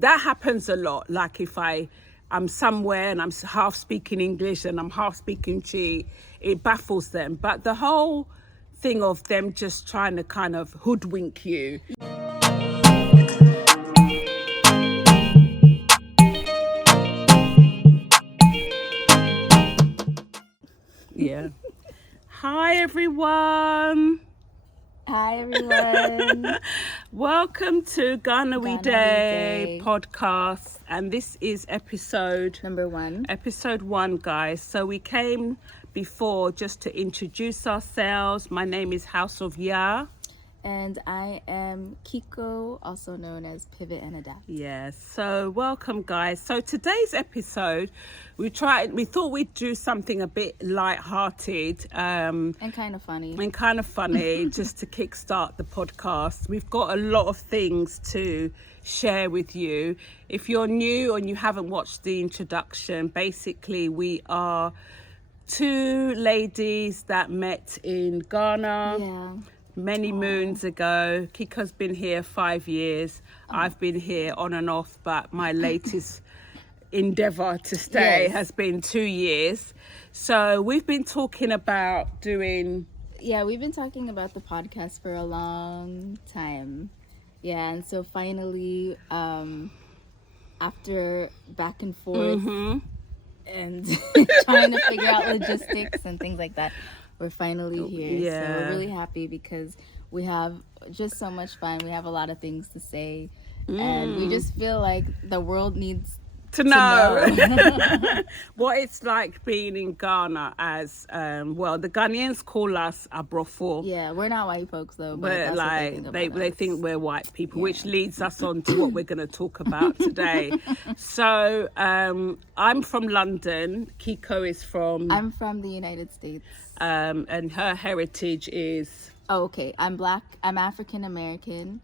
that happens a lot. Like if I'm somewhere and I'm half speaking English and I'm half speaking Chi, it baffles them. But the whole thing of them just trying to kind of hoodwink you. Yeah. Hi, everyone. Hi, everyone. Welcome to Ghana We Day podcast. And this is episode one. Episode 1, guys. So we came before just to introduce ourselves. My name is House of Yaa. And I am Kiko, also known as Pivot and Adapt. Yes, so welcome, guys. So today's episode, we thought we'd do something a bit light-hearted. And kind of funny. Just to kickstart the podcast. We've got a lot of things to share with you. If you're new and you haven't watched the introduction, basically we are 2 ladies that met in Ghana. Many moons ago. Kiko's been here 5 years. I've been here on and off, but my latest endeavor to stay has been 2 years. So we've been talking about doing... Yeah, we've been talking about the podcast for a long time. Yeah, and so finally, after back and forth and trying to figure out logistics and things like that, we're finally here. Yeah. So we're really happy because we have just so much fun. We have a lot of things to say. And we just feel like the world needs to know what it's like being in Ghana as, the Ghanaians call us abrofo. Yeah, we're not white folks though. But We're like, they think we're white people, which leads us on to what we're going to talk about today. So I'm from London. Kiko is from... I'm from the United States. And her heritage is... Oh, okay. I'm Black. I'm African American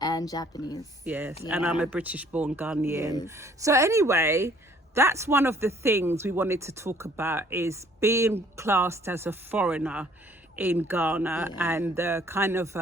and Japanese. Yes, and I'm a British-born Ghanaian. Yes. So anyway, that's one of the things we wanted to talk about is being classed as a foreigner in Ghana and kind of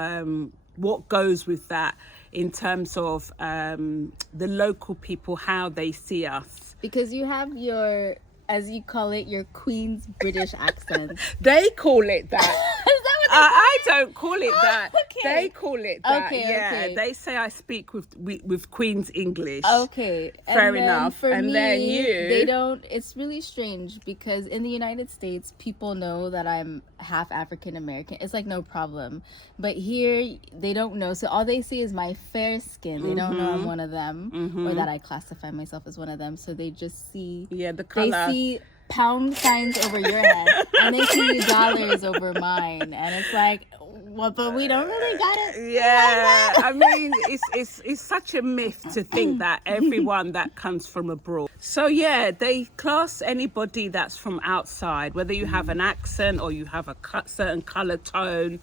what goes with that in terms of the local people, how they see us. Because you have your... as you call it, your Queen's British accent. They call it that. Is that what I don't call it that. Okay. They call it that. Okay. They say I speak with Queen's English. Okay. Fair enough. For and me, then you... they don't... It's really strange because in the United States, people know that I'm half African American. It's like no problem. But here, they don't know. So all they see is my fair skin. They don't know I'm one of them or that I classify myself as one of them. So they just see... Yeah, the color. They see pound signs over your head and they see dollars over mine. And it's like... Well, but we don't really got it. Yeah, I mean, it's such a myth to think that everyone that comes from abroad. So yeah, they class anybody that's from outside, whether you have an accent or you have a certain color tone.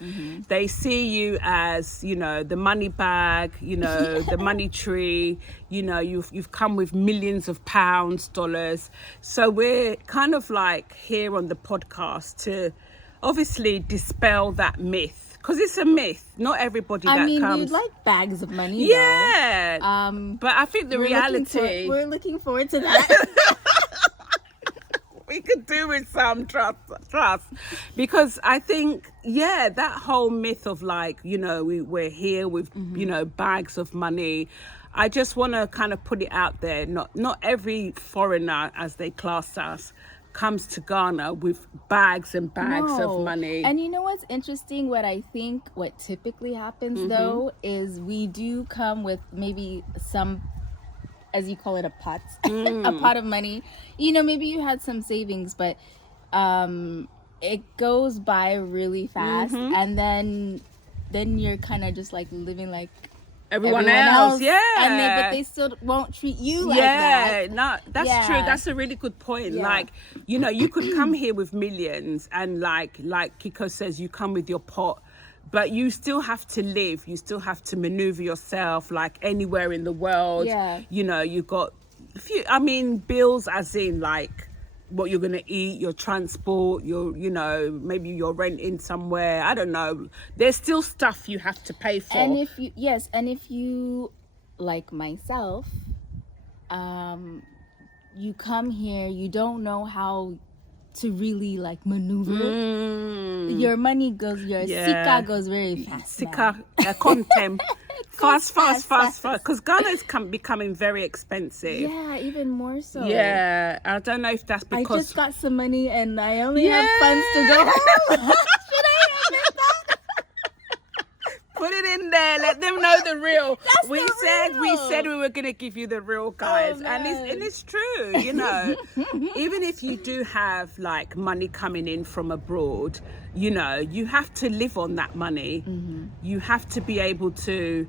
They see you as, the money bag, the money tree. You've come with millions of pounds, dollars. So we're kind of like here on the podcast to obviously dispel that myth. Because it's a myth. Not everybody that comes... we'd like bags of money, yeah. though. But I think the reality... We're looking forward to that. We could do with some trust. Because I think, that whole myth of like, we're here with, bags of money. I just want to kind of put it out there. Not every foreigner, as they class us, comes to Ghana with bags and bags of money. And you know what's interesting? What typically happens though is we do come with maybe some, as you call it, a pot, a pot of money. Maybe you had some savings, but it goes by really fast, and then you're kind of just like living like everyone else. But they still won't treat you like that. That's true. That's a really good point. Like, you could come here with millions and like Kiko says, you come with your pot, but you still have to live. You still have to maneuver yourself like anywhere in the world. You've got bills as in like what you're going to eat, your transport, maybe you're renting somewhere. I don't know. There's still stuff you have to pay for. And if you, like myself, you come here, you don't know how to really like maneuver. Your money goes, your sika goes very fast. Sika, contem. Fast. Because Ghana is becoming very expensive. Yeah, even more so. Yeah, I don't know if that's because... I just got some money and I only have funds to go home. Should I admit that? Put it in there. Let them know the real. That's we said we were gonna give you the real, guys, and it's true. You know, even if you do have like money coming in from abroad, you know, you have to live on that money. You have to be able to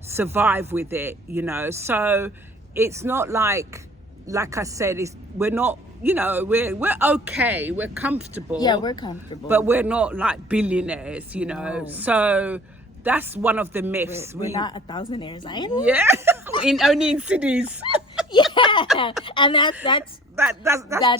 survive with it. You know, so it's not like I said, we're not. You know, we're okay. We're comfortable. Yeah, we're comfortable, but we're not like billionaires. You know, so. That's one of the myths. We're not 1,000aires, Yeah, only in cities. Yeah, and that's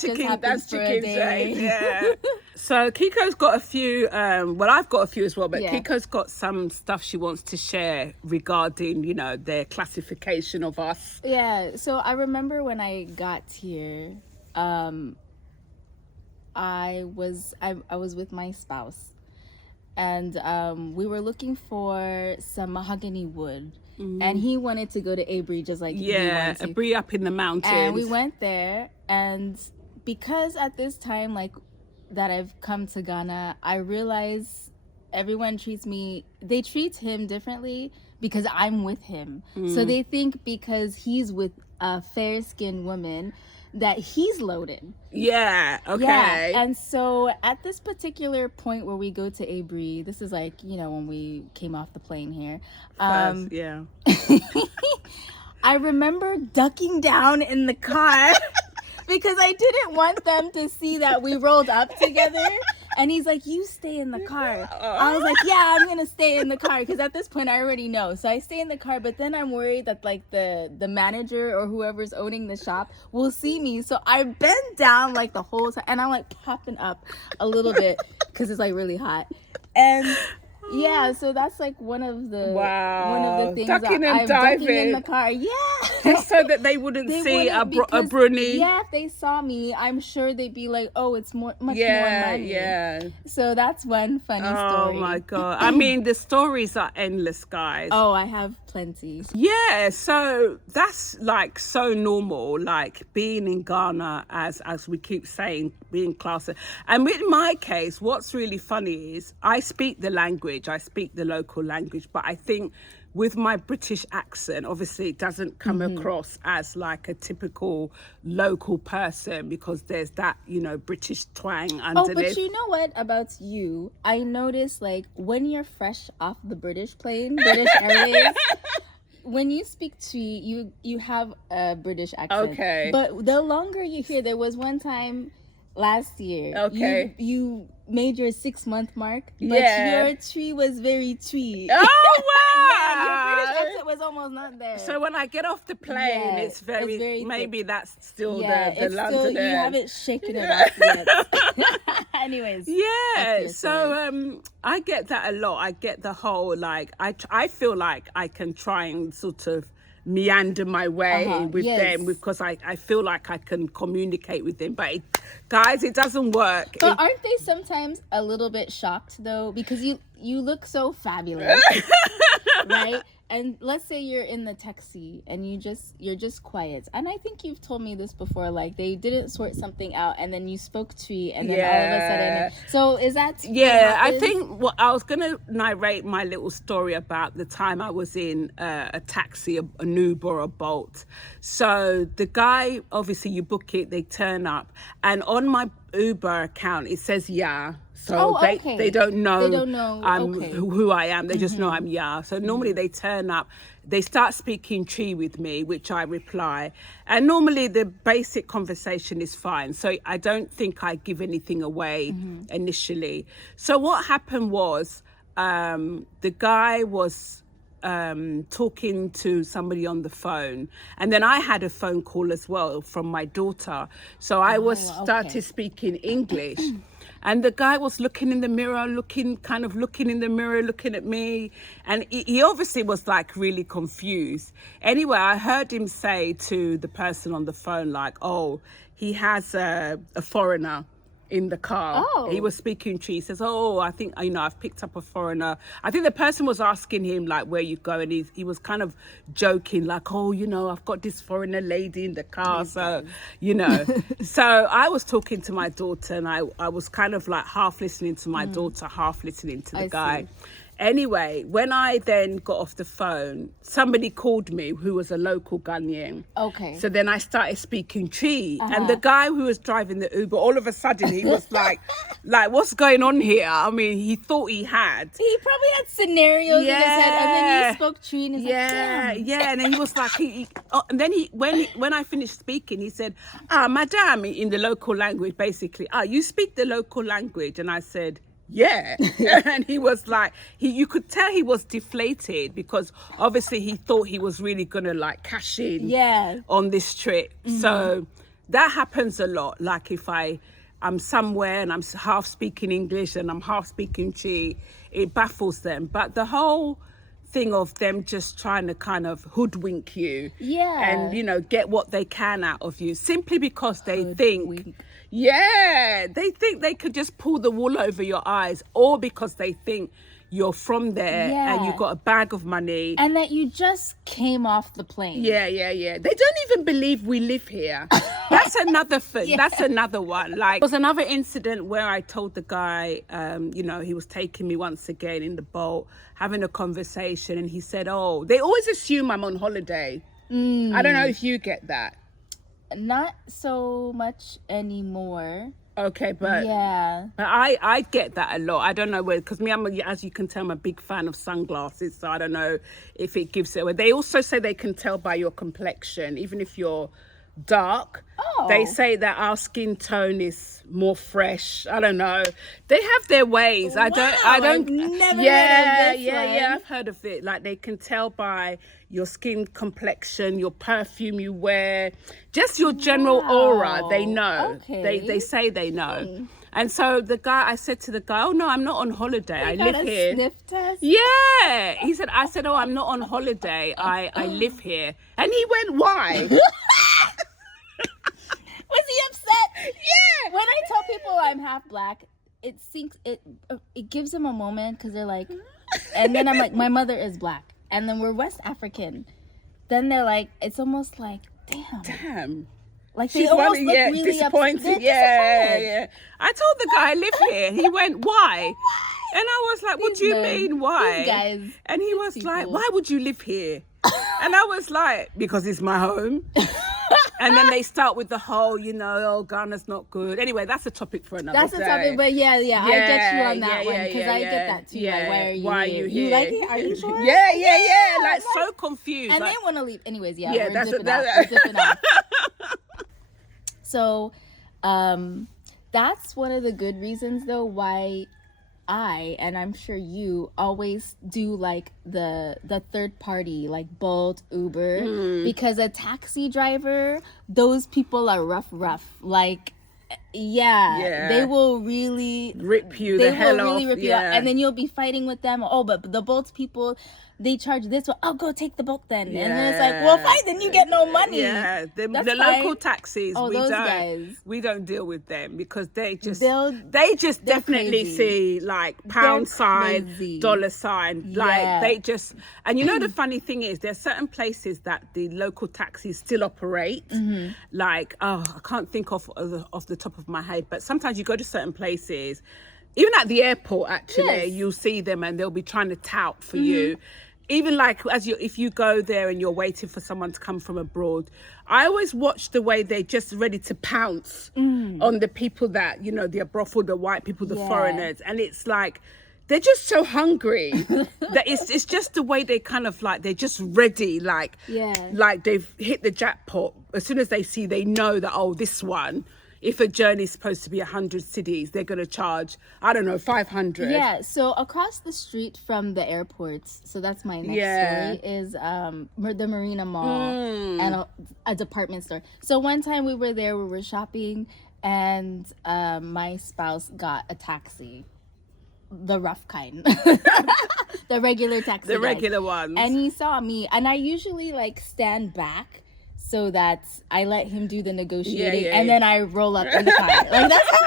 chicken. That's chicken, right? Yeah. So Kiko's got a few. Well, I've got a few as well, but Kiko's got some stuff she wants to share regarding, you know, their classification of us. Yeah. So I remember when I got here, I was with my spouse. And we were looking for some mahogany wood. And he wanted to go to Abri just like Abri up in the mountains. And we went there. And because at this time, like, that I've come to Ghana, I realize everyone treat him differently because I'm with him. So they think because he's with a fair-skinned woman that he's loaded. Yeah, okay. Yeah, and so at this particular point where we go to Abri, this is like, you know, when we came off the plane here. Yeah. I remember ducking down in the car because I didn't want them to see that we rolled up together. And he's like, you stay in the car. I was like, yeah, I'm going to stay in the car. Because at this point, I already know. So I stay in the car. But then I'm worried that, like, the manager or whoever's owning the shop will see me. So I bend down, like, the whole time. And I'm, like, popping up a little bit because it's, like, really hot. And... yeah, so that's like one of the things ducking that and I'm diving ducking in the car. Yeah, just so that they wouldn't see a bruni. Yeah, if they saw me, I'm sure they'd be like, "Oh, it's much more money." Yeah. So that's one funny story. Oh my god! I mean, the stories are endless, guys. Oh, I have plenty. Yeah, so that's like so normal, like being in Ghana, as we keep saying, being classy. And with my case, what's really funny is I speak the language. I speak the local language, but I think with my British accent, obviously it doesn't come across as like a typical local person because there's that, you know, British twang underneath. Oh, but you know what about you? I noticed like when you're fresh off the British plane, British Airways, when you speak Twi, you have a British accent. Okay. But the longer you hear, there was one time last year. Okay. You made your 6-month mark, but your Twi was very Twi. Oh wow! Yeah, your British accent was almost not there. So when I get off the plane, it's very maybe thick. That's still the London. You haven't shaken it off yet. Anyways. Yeah. So I get that a lot. I get the whole like I feel like I can try and sort of meander my way with them because I feel like I can communicate with them, but guys, it doesn't work. But aren't they sometimes a little bit shocked though, because you look so fabulous, right? And let's say you're in the taxi and you're just quiet. And I think you've told me this before, like they didn't sort something out and then you spoke Twi and then all of a sudden. So is that... Yeah, I think I was going to narrate my little story about the time I was in a taxi, an Uber or a Bolt. So the guy, obviously you book it, they turn up. And on my Uber account, it says Yaa. So they don't know, who I am. They just know I'm Yaa. So normally they turn up, they start speaking Twi with me, which I reply. And normally the basic conversation is fine. So I don't think I give anything away initially. So what happened was the guy was talking to somebody on the phone, and then I had a phone call as well from my daughter. So I started speaking English. And the guy was looking in the mirror, looking in the mirror, looking at me. And he obviously was like really confused. Anyway, I heard him say to the person on the phone, like, oh, he has a foreigner in the car. Oh. He was speaking to, he says, oh, I think, I've picked up a foreigner. I think the person was asking him like, where you go, and he was kind of joking like, oh, I've got this foreigner lady in the car. So so I was talking to my daughter, and I was kind of like half listening to my daughter, half listening to the guy. See. Anyway, when I then got off the phone, somebody called me who was a local Ghanaian. Okay. So then I started speaking Chi. And the guy who was driving the Uber, all of a sudden he was like, what's going on here? I mean, he thought he had. He probably had scenarios in his head, and then he spoke Chi, and he's like, damn. Yeah. And then he was like, and then when I finished speaking, he said, madam, in the local language, basically, you speak the local language. And I said, yeah. And he was like, you could tell he was deflated, because obviously he thought he was really gonna like cash in on this trip. So that happens a lot. Like if I'm somewhere and I'm half speaking English and I'm half speaking Chi, it baffles them. But the whole thing of them just trying to kind of hoodwink you and get what they can out of you, simply because they think they think they could just pull the wool over your eyes, or because they think you're from there and you've got a bag of money. And that you just came off the plane. Yeah. They don't even believe we live here. That's another thing. That's another one. Like, there was another incident where I told the guy, he was taking me once again in the boat, having a conversation, and he said, oh, they always assume I'm on holiday. I don't know if you get that. Not so much anymore. Okay, but yeah, but I get that a lot. I don't know where, because as you can tell, I'm a big fan of sunglasses, so I don't know if it gives it away. They also say they can tell by your complexion, even if you're dark. They say that our skin tone is more fresh. I don't know. They have their ways. Wow, I don't. I've never heard of this one. Yeah. I've heard of it. Like, they can tell by your skin complexion, your perfume you wear, just your general aura. They know. Okay. They say they know. And so I said to the guy, oh no, I'm not on holiday. I live here. Sniff test? Yeah. I said, oh, I'm not on holiday. I live here. And he went, why? Was he upset? Yeah. When I tell people I'm half black, it gives them a moment, because they're like, and then I'm like, my mother is black, and then we're West African. Then they're like, it's almost like, damn. Like, they almost look really disappointed. Yeah. I told the guy I live here. He went, why? And I was like, what do you mean, why? These guys. And he was like, why would you live here? And I was like, because it's my home. And then they start with the whole, oh, Ghana's not good. Anyway, that's a topic for another day. That's a topic, but yeah, I get you on that one, because I get that too. Yeah. Like, why are you here? You like it? Are you sure? Yeah. Like, so confused. And like, they want to leave. Anyways, we're that's dipping off. We're dipping off. So, that's one of the good reasons, though, why and I'm sure you always do like the third party, like Bolt, Uber, because a taxi driver, those people are rough. Like, they will really rip you the hell off. Rip you off, and then you'll be fighting with them. Oh, but the Bolt people, they charge this one. I'll go take the Bolt then. And then it's like, well, fine, then you get no money. Yeah, the local taxis, guys. we don't deal with them, because they just they're definitely crazy. See like pound sign, dollar sign, like they just. And the funny thing is, there's certain places that the local taxis still operate. Like, I can't think off the top of my head, but sometimes you go to certain places, even at the airport, actually, you'll see them and they'll be trying to tout for you. Even like if you go there and you're waiting for someone to come from abroad, I always watch the way they're just ready to pounce on the people that, the brothel, the white people, the foreigners. And it's like, they're just so hungry that it's just the way they kind of like, they're just ready. Like they've hit the jackpot. As soon as they know that, oh, this one, if a journey is supposed to be 100 cities, they're going to charge, I don't know, 500. Yeah, so across the street from the airports, so that's my next story, is the Marina Mall and a department store. So one time we were there, we were shopping, and my spouse got a taxi, the rough kind, the regular taxi, the regular ones. And he saw me, and I usually like stand back so that I let him do the negotiating, and then I roll up in the car. Like that's how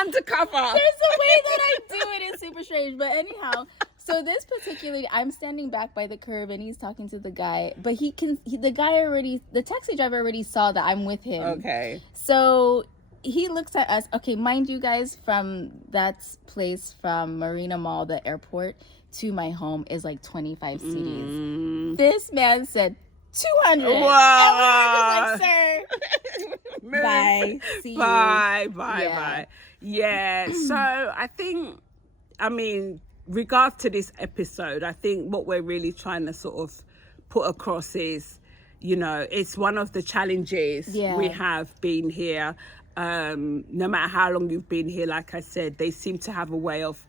undercover. There's a way that I do it. It's super strange, but anyhow. So this particularly, I'm standing back by the curb and he's talking to the guy, but the taxi driver already saw that I'm with him. Okay. So he looks at us. Okay, mind you guys, from that place from Marina Mall, the airport, to my home is like 25 CDs. This man said 200. Wow. And we were just like, sir, bye. See you. Bye. Yeah. So I think, regards to this episode, I think what we're really trying to sort of put across is, it's one of the challenges we have been here. No matter how long you've been here, like I said, they seem to have a way of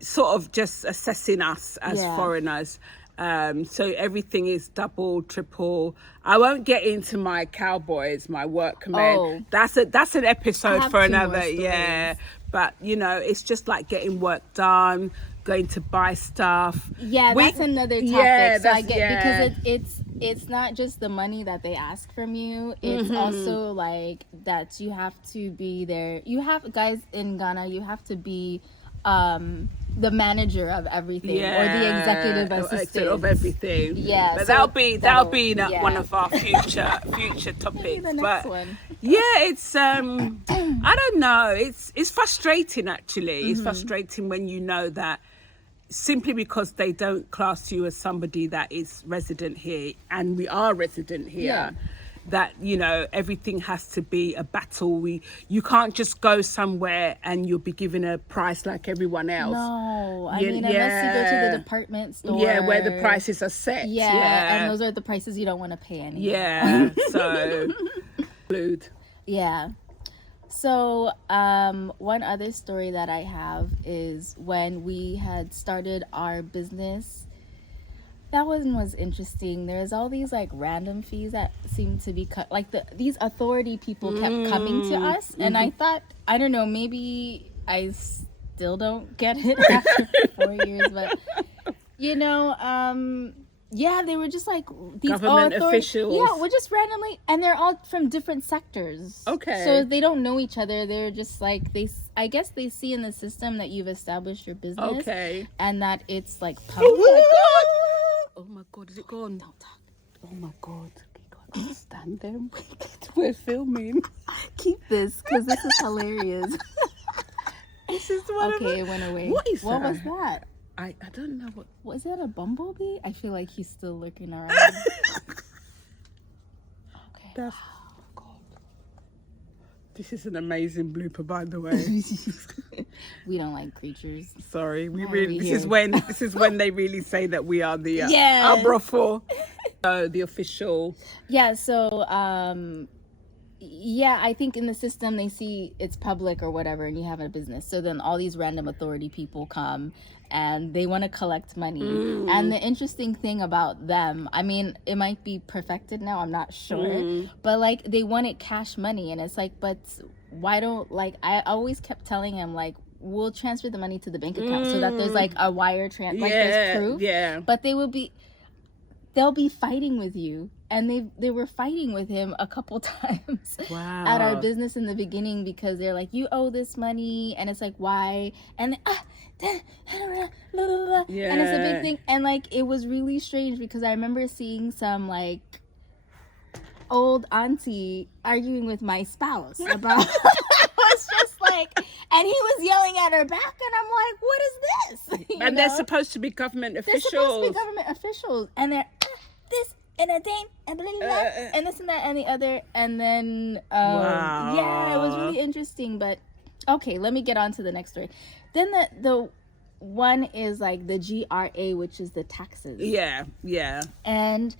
sort of just assessing us as foreigners. So everything is double, triple. I won't get into my cowboys, my workmen. That's an episode for another. Yeah. But, it's just like getting work done, going to buy stuff. Yeah, that's another topic. Yeah, so I get, because it's not just the money that they ask from you. It's also like that you have to be there. You have, guys in Ghana, you have to be the manager of everything or the executive assistant of everything. Yeah, but that'll be one of our future topics. Maybe the next one. Yeah, it's I don't know. It's frustrating actually. It's frustrating when you know that simply because they don't class you as somebody that is resident here, and we are resident here. That everything has to be a battle. You can't just go somewhere and you'll be given a price like everyone else. No, I mean, unless you go to the department store, where the prices are set. And those are the prices you don't want to pay anymore. Yeah, so yeah. So one other story that I have is when we had started our business. That one was interesting. There's all these like random fees that seemed to be cut. Like these authority people kept coming to us, and I thought, I don't know, maybe I still don't get it after 4 years, but they were just like these government officials. Yeah, we're just randomly, and they're all from different sectors. Okay. So they don't know each other. They're just like I guess they see in the system that you've established your business. Okay. And that it's like public. Oh my God, is it gone? Don't talk. Oh my God. I can't stand them. We're filming. Keep this, because this is hilarious. This is one of it went away. What was that? I don't know what. Was that a bumblebee? I feel like he's still lurking around. Okay. Oh God. This is an amazing blooper, by the way. We don't like creatures. Sorry, this is when they really say that we are the our brothel. So the official. Yeah. So I think in the system they see it's public or whatever, and you have a business. So then all these random authority people come and they want to collect money. And the interesting thing about them, I mean, it might be perfected now, I'm not sure, but like they wanted cash money, and it's like, but why don't, like, I always kept telling him, like, we'll transfer the money to the bank account so that there's like a wire like there's proof. But they'll be fighting with you, and they were fighting with him a couple times at our business in the beginning, because they're like, you owe this money, and it's like, why? And and it's a big thing. And like, it was really strange, because I remember seeing some like old auntie arguing with my spouse about it was just like, and he was yelling at her back, and I'm like, what is this? And they're supposed to be government officials. And they're this and a thing and blah, blah, blah, and this and that and the other, and then it was really interesting. But okay, let me get on to the next story. Then the one is like the GRA, which is the taxes. Yeah. And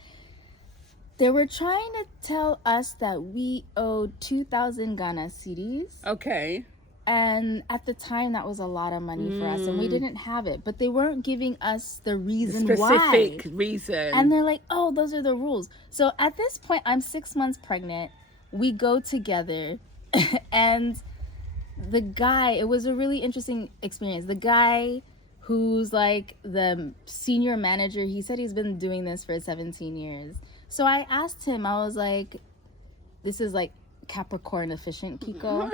they were trying to tell us that we owed 2,000 Ghana cedis. Okay. And at the time, that was a lot of money for us, and we didn't have it. But they weren't giving us the reason specific reason. And they're like, oh, those are the rules. So at this point, I'm 6 months pregnant. we go together, and the guy, it was a really interesting experience. The guy who's like the senior manager, he said he's been doing this for 17 years. So I asked him, I was like, this is like Capricorn efficient, Kiko.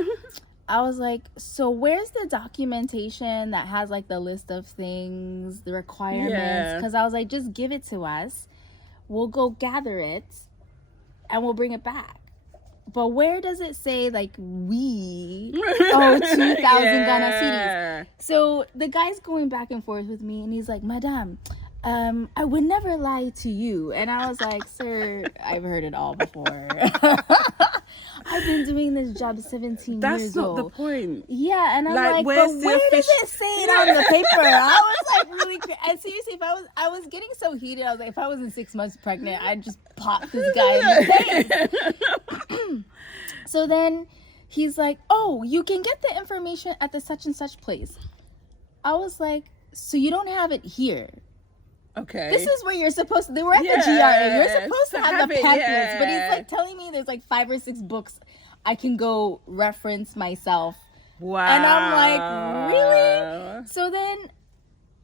I was like, so where's the documentation that has like the list of things, the requirements? Because I was like, just give it to us. We'll go gather it and we'll bring it back. But where does it say like we owe 2,000 Ghana cedis? So the guy's going back and forth with me, and he's like, Madam, I would never lie to you. And I was like, sir, I've heard it all before. I've been doing this job 17 That's years not old. the point. Yeah, and I'm Like, like, but where's the where does it say it on the paper? I was like really and seriously, if I was getting so heated, I was like, if I wasn't 6 months pregnant, I'd just pop this guy in the face. So then he's like, oh, you can get the information at the such and such place. I was like, so you don't have it here? Okay. This is where you're supposed to. They were at the GRA. You're supposed to have the pamphlets, but he's like telling me there's like 5 or 6 books I can go reference myself. Wow. And I'm like, really? So then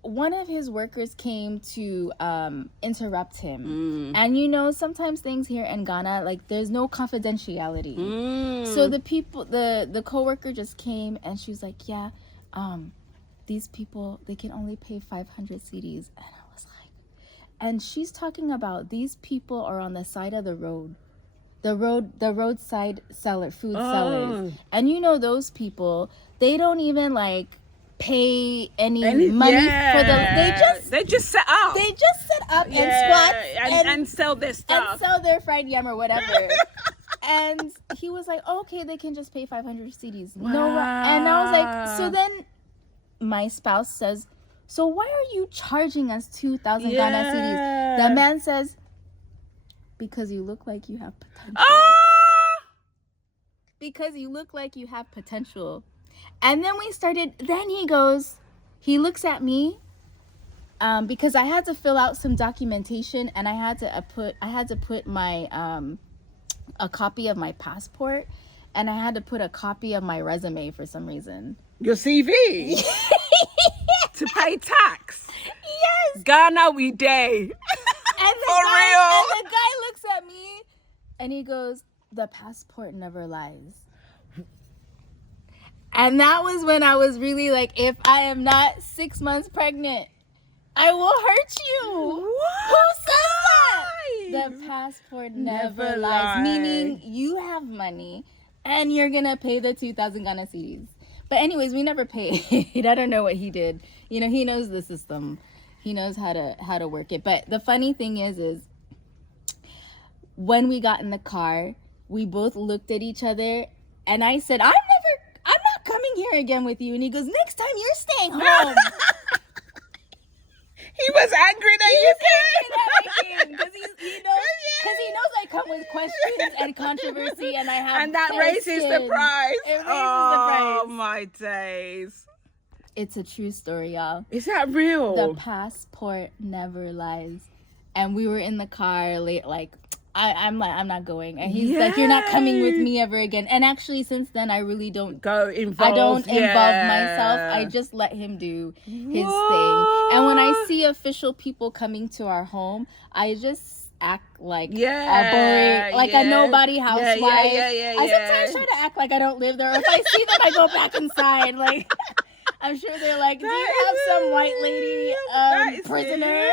one of his workers came to interrupt him. And you know, sometimes things here in Ghana, like there's no confidentiality. So the people, the coworker just came and she was like, yeah, these people, they can only pay 500 cedis. And I was like, and she's talking about these people are on the side of the road. The roadside food sellers. And you know, those people, they don't even like pay any money for the, they just set up. They just set up and squat and sell their stuff. And sell their fried yam or whatever. And he was like, oh, okay, they can just pay 500 cedis. Wow. No, and I was like, so then my spouse says, so why are you charging us 2,000 Ghana cedis? The man says, because you look like you have potential. Because you look like you have potential. And then he looks at me, because I had to fill out some documentation, and I had to put my a copy of my passport, and I had to put a copy of my resume for some reason. Your CV? To pay tax? Yes. Ghana we day. And For real. And the guy looks at me and he goes, the passport never lies. And that was when I was really like, if I am not 6 months pregnant, I will hurt you. What? Who says that? The passport never lies. Meaning you have money and you're going to pay the 2,000 Ghana cedis. But anyways, we never paid. I don't know what he did. You know, he knows the system. He knows how to work it. But the funny thing is when we got in the car, we both looked at each other, and I said, I'm not coming here again with you. And he goes, next time you're staying home. He was angry that you came. Because he knows I come with questions and controversy, and I have, and that raises the price. It raises the price. Oh my days. It's a true story, y'all. Is that real? The passport never lies. And we were in the car late, like, I'm not going. And he's like, you're not coming with me ever again. And actually, since then, I really don't involve myself. I just let him do his thing. And when I see official people coming to our home, I just act like a boring, like a nobody housewife. I sometimes try to act like I don't live there. Or if I see them, I go back inside. Like, I'm sure they're like, do you have some white lady prisoner?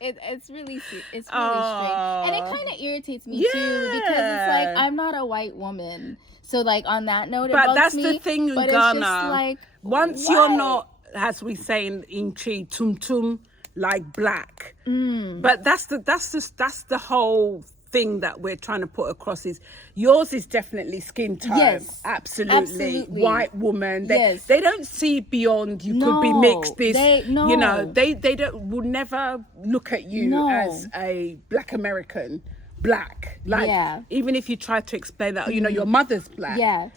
It's really strange, and it kind of irritates me too, because it's like, I'm not a white woman, so like on that note, but that's me, the thing in Ghana. It's just like, once you're not, as we say in Chi, tum like black, but that's the whole thing that we're trying to put across. Is yours is definitely skin tone. Yes, absolutely. White woman. They don't see beyond. You could be mixed. You know, they will never look at you as a black American, black. Like, even if you try to explain that, you know, your mother's black. Yeah,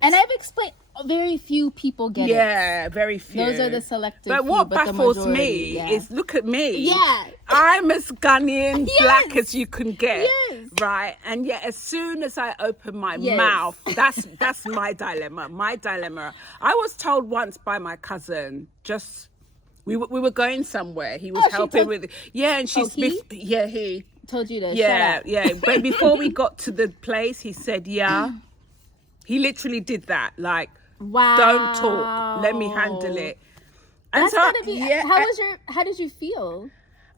and I've explained. Very few people get it. Yeah, very few. Those are the selective few. But what baffles me is, look at me. Yeah. I'm as Ghanaian black as you can get. Yes. right? And yet, as soon as I open my Yes. mouth, that's my dilemma. My dilemma. I was told once by my cousin, we were going somewhere. He was helping with, and she's, he told you to shut up. But before we got to the place, he said, he literally did that. Like, wow, don't talk. Let me handle it. And that's gotta be. How did you feel?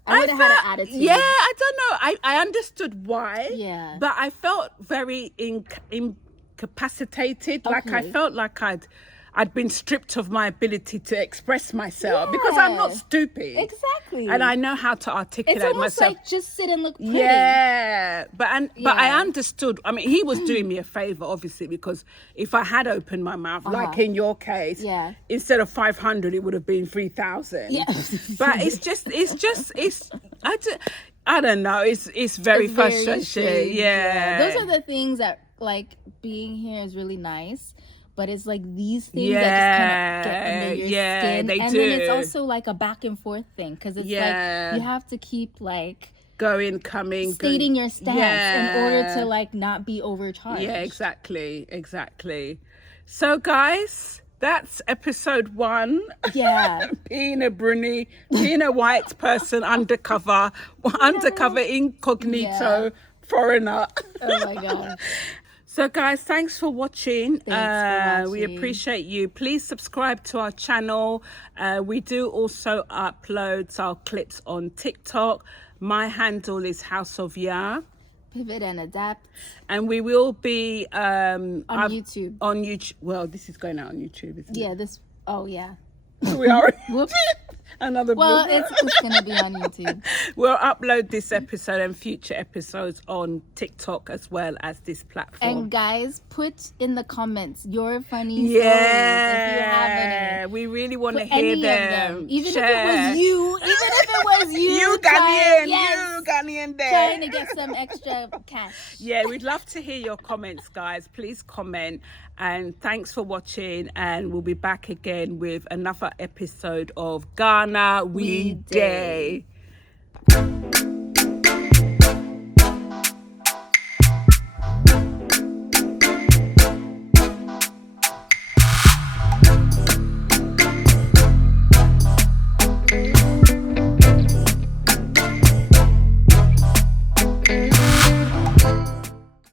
I would have had an attitude. Yeah, I don't know. I understood why. Yeah. But I felt very incapacitated. Like I felt like I'd been stripped of my ability to express myself because I'm not stupid. Exactly. And I know how to articulate it's almost myself. like just sit and look pretty. Yeah. But I understood. I mean, he was doing me a favor, obviously, because if I had opened my mouth, like in your case, instead of 500, it would have been 3,000. Yeah. But I don't know. It's very frustrating. Yeah. Those are the things that, like, being here is really nice. But it's like these things that just kind of get under your skin. They and do. Then it's also like a back and forth thing because it's like you have to keep like going, coming, stating your stance in order to like not be overcharged. Yeah, exactly. So guys, that's episode 1. Yeah. Being a Bruni, being a white person undercover incognito foreigner. Oh my God. So guys, thanks for watching. Thanks for watching. We appreciate you. Please subscribe to our channel. We do also upload our clips on TikTok. My handle is House of Yaa. Pivot and adapt. And we will be on YouTube. On YouTube. Well, this is going out on YouTube, isn't it? Yeah, oh yeah. We are. Whoops. Another well, it's going to be on YouTube. We'll upload this episode and future episodes on TikTok as well as this platform. And guys, put in the comments your funny stories if you have any. We really want to hear them. Even if it was you, you Ghanaian there. Trying to get some extra cash. Yeah, we'd love to hear your comments, guys. Please comment. And thanks for watching. And we'll be back again with another episode of Ghana We Day.